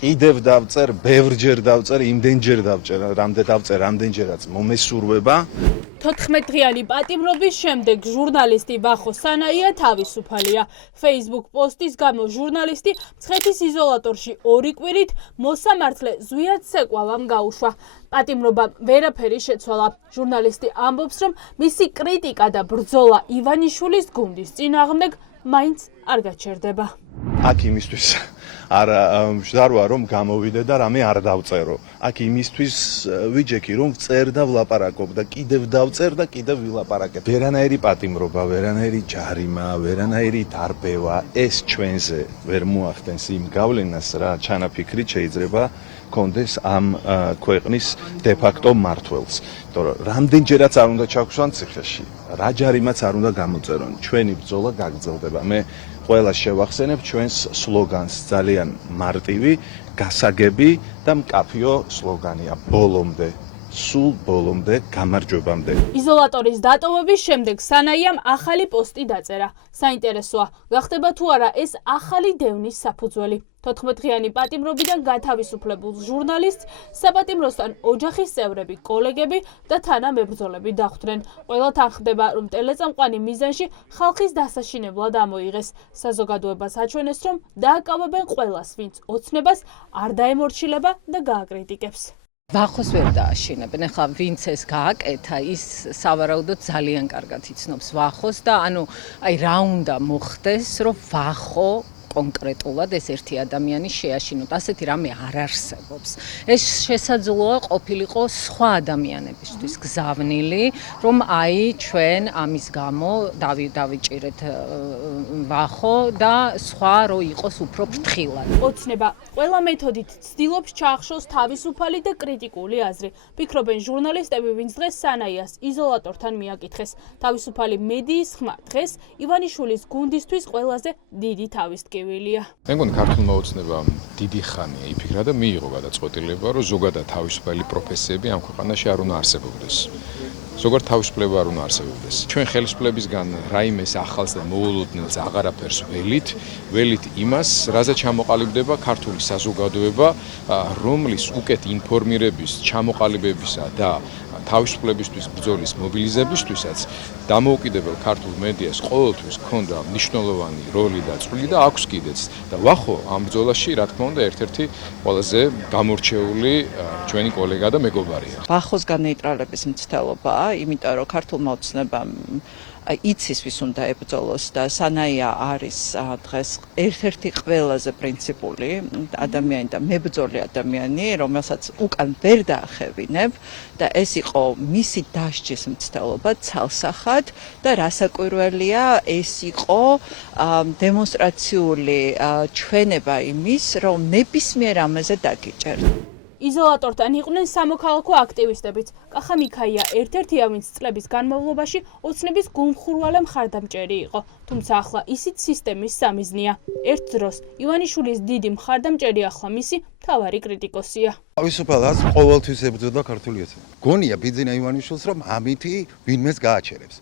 კიდევ დავწერ, ბევრჯერ დავწერ, იმდენჯერ დავწერ, რამდენჯერაც მომესურვება. 14 დღიანი პატიმრობის შემდეგ ჟურნალისტი ვახო სანაია თავისუფალია. Facebook პოსტის გამო ჟურნალისტი მცხეთის იზოლატორში 2 კვირით მოსამართლე ზვიად ცეკვალამ გაუშვა. პატიმრობამ ვერაფერი შეცვალა. ჟურნალისტი ამბობს, რომ მისი კრიტიკა და ბრძოლა ივანიშვილის გუნდის წინააღმდეგ მაინც არ გაჩერდება. აქ იმისთვის არ მжდარვა რომ გამოვიდე და რამე არ დავწერო. აქ იმისთვის ვიჯექი რომ წერ და ვლაპარაკობ და კიდევ დავწერ და კიდევ ვილაპარაკებ. ვერანაირი პატიმრობა, ვერანაირი ჯარიმა, ვერანაირი დარბევა ეს ჩვენზე ვერ მოახდენს იმ გავლენას, რა ჩანაფიქრით შეიძლება კონდეს ამ ქვეყნის de facto მმართველს. იმიტომ რომ რამდენჯერაც არ უნდა ჩაგვშვან ციხეში, რა ჯარიმაც არ უნდა გამოწერონ. ჩვენი ბრძოლა გაგრძელდება. მე ყველას შევახსენებ ჩვენს სლოგანს, ძალიან მარტივი, გასაგები და მკაფიო სლოგანია ბოლომდე. სულ ბოლომდე გამარჯვებამდე. იზოლატორის დატოვების შემდეგ სანაიამ ახალი პოსტი დაწერა. საინტერესოა, გახდება თუ არა ეს ახალი დევნის საფუძველი. 14 დღიანი პატიმრობიდან გათავისუფლებულ ჟურნალისტს საპატიმროსთან ოჯახის წევრები, კოლეგები და თანამებრძოლები დახვდნენ. ყველა თანხმდება, რომ ტელეწამყვანი მიზანში ხალხის დასაშინებლად ამოიღეს. საზოგადოებას აჩვენეს, რომ დააკავებენ ყველას, ვინც ოცნებას არ დაემორჩილება და გააკრიტიკებს. ვახოს ვერ დააშინებენ. ეხლა ვინც ეს გააკეთა, ის სავარაუდოდ ძალიან კარგად იცნობს ვახოს და აი რა უნდა მოხდეს, რომ ვახო კონკრეტულად ეს ერთი ადამიანი შეაშინოთ. ასეთი რამე არ არსებობს. ეს შესაძლოა ყოფილიყო სხვა ადამიანებისთვის გზავნილი, რომ აი ჩვენ ამის გამო დავიჭირეთ ვახო და სხვა რო იყოს უფრო ფრთხილად. ოცნება ყველა მეთოდით ცდილობს ჩაახშოს თავისუფალი და კრიტიკული აზრი. ფიქრობენ ჟურნალისტები, ვინც დღეს სანაიას იზოლატორთან მიაკითხეს. თავისუფალი მედიის ხმა დღეს ივანიშვილის გუნდისთვის ყველაზე დიდი თავისტკივილია. მე მგონი ქართულმა ოცნებამ დიდი ხანია იფიქრა და მიიღო გადაწყვეტილება, რომ ზოგადად თავისუფალი პროფესიები ამ ქვეყანაში არ უნდა არსებობდეს. ზოგადად თავისუფლება არ უნდა არსებობდეს. ჩვენ ხელისუფლებისგან რაიმეს ახალს და მოულოდნელს აღარაფერს ველით იმას, რაზეც ჩამოყალიბდება ქართული საზოგადოება, რომლის უკეთ ინფორმირების, ჩამოყალიბებისა და თავისუფლებისთვის ბრძოლის მობილიზებისთვისაც დამოუკიდებელ ქართულ მედიას ყოველთვის ჰქონდა მნიშვნელოვანი როლი და წვლილი და აქვს კიდეც. და ვახო ამ ბრძოლაში, რა თქმა უნდა, ერთ-ერთი ყველაზე გამორჩეული ჩვენი კოლეგა და მეგობარია. ვახოსგან ნეიტრალების მცდელობაა, იმიტომ რომ ქართულმა ოცნებამ იცის ვის უნდა ებრძოლოს და სანაია არის დღეს ერთ-ერთი ყველაზე პრინციპული ადამიანი და მებრძოლი ადამიანი, რომელსაც უკან ვერ დაახევინებ და ეს იყო მისი დასჯის მცდელობა ცალსახად და რასაკვირველია ეს იყო დემონსტრაციული ჩვენება იმის, რომ ნებისმიერ ამაზე დაგიჭერთ. იზოლატორთან იყვნენ სამოქალაქო აქტივისტებიც. კახა მიქაია ერთ-ერთია, ვინც წლების განმავლობაში ოცნების გულმხურვალე მხარდამჭერი იყო. თუმცა ახლა ისიც სისტემის სამიზნეა. ერთ დროს ივანიშვილის დიდი მხარდამჭერი ახლა მისი მთავარი კრიტიკოსია. თავისუფალად ყოველთვის ებრძოდა ქართული ოცნება. გონია ბიძინა ივანიშვილს, რომ ამითი ვინმეს გააჩერებს.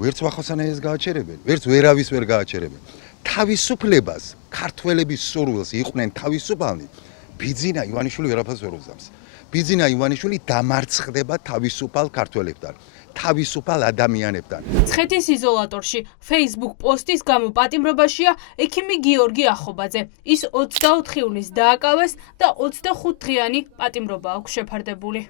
ვერც ვახო სანაიას გააჩერებენ, ვერც ვერავის ვერ გააჩერებენ. თავისუფლებას, ქართველების სურვილს იყვნენ თავისუფალნი. ბიძინა ივანიშვილი ვერაფერს ვერ უზამს. ბიძინა ივანიშვილი დამარცხდება თავისუფალ ქართველებთან, თავისუფალ ადამიანებთან. მცხეთის იზოლატორში Facebook პოსტის გამო პატიმრობაშია ექიმი გიორგი ახობაძე. ის 24 ივლისს დააკავეს და 25 დღიანი პატიმრობა აქვს შეფარდებული.